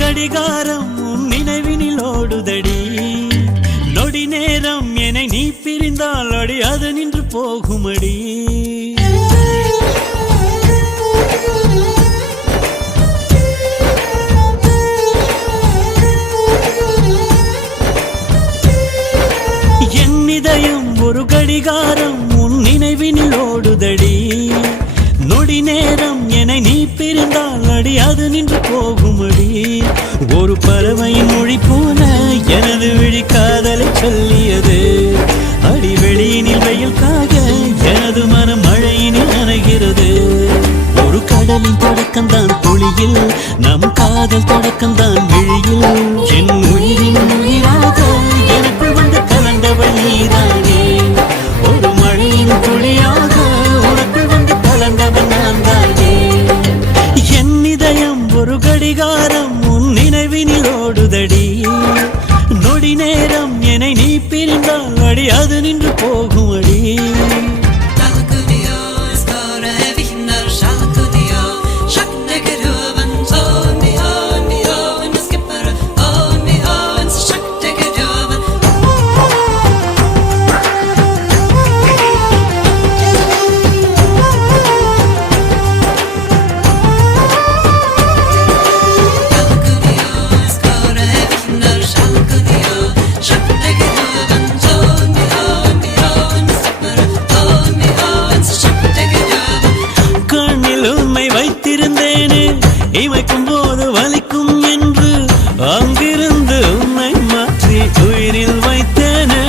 கடிகாரம் உன் நினைவினில் ஓடுதடி. நொடி நேரம் என்னை நீ பிரிந்தால் அடி அது நின்று போகுமடி. என் இதயம் ஒரு கடிகாரம் உன் நினைவினில் ஓடுதடி. நொடி நேரம் என்னை நீ பிரிந்தால் அடி அது நின்று போகுமடி. ஒரு பறவையின் மொழி போல எனது விழி காதலை சொல்லியது. அடி வெளியினில் வெயில்காக எனது மனம் மழையினில் நனைகிறது. ஒரு கடலின் தொடக்கம்தான் துளியில், நம் காதல் தொடக்கம்தான் விழியில். என் உயிரின் உயிராக எனக்குள் வந்து கலந்தவள் நீதானே. ஒரு மழையின் துளியாக உனக்குள் வந்து கலந்தவன் நான் தானே. என் இதயம் ஒரு கடிகாரம் உன் நினைவினில் ஓடுதடி. நொடி நேரம் என்னை நீ பிரிந்தால் அடி அது நின்று போகுமடி. இமைக்கும் போது வலிக்கும் என்று அங்கிருந்து உன்னை மாற்றி உயிரில் வைத்தேனே.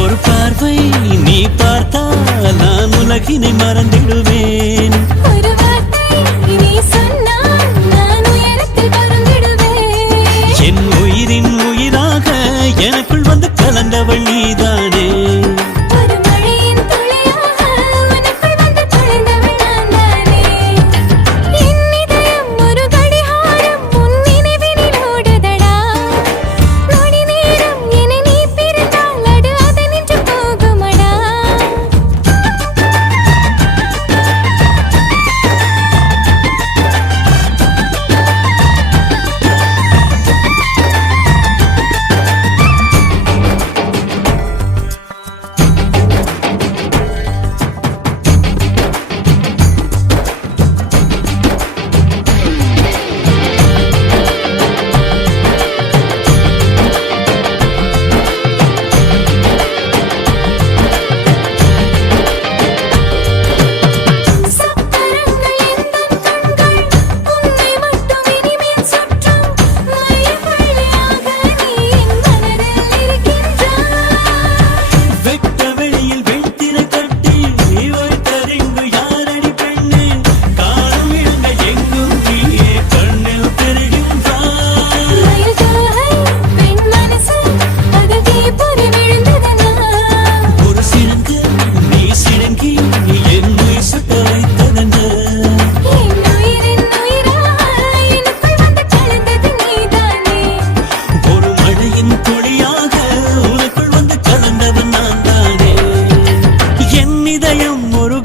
ஒரு பார்வை நீ பார்த்தால் நான் உலகினை மறந்திடுவேன். என் உயிரின் உயிராக எனக்குள் வந்து கலந்தவள் நீதானே.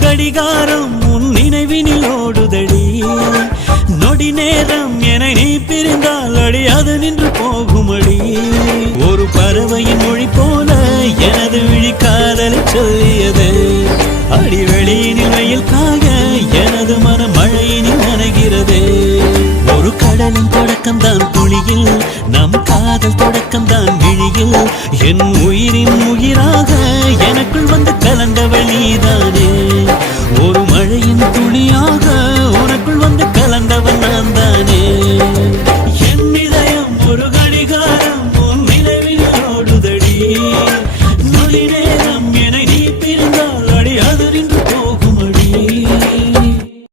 கடிகாரம் உன் நினைவினில் ஓடுதடி. நொடி நேரம் என்னை நீ பிரிந்தால் அடி அது நின்று போகுமடி. ஒரு பறவையின் மொழி போல எனது விழி காதலை சொல்லியது. அடி வெளியினில் வெயில்காக எனது மனம் மழையினில் நனைகிறது. ஒரு கடலின் தொடக்கம்தான் துளியில், நம் காதல் தொடக்கம்தான் விழியில். என் உயிரின் உயிராக எனக்குள் வந்து கலந்தவள் நீதானே. ஒரு மழையின் துளியாக உனக்குள் வந்து கலந்தவன் நான் தானே.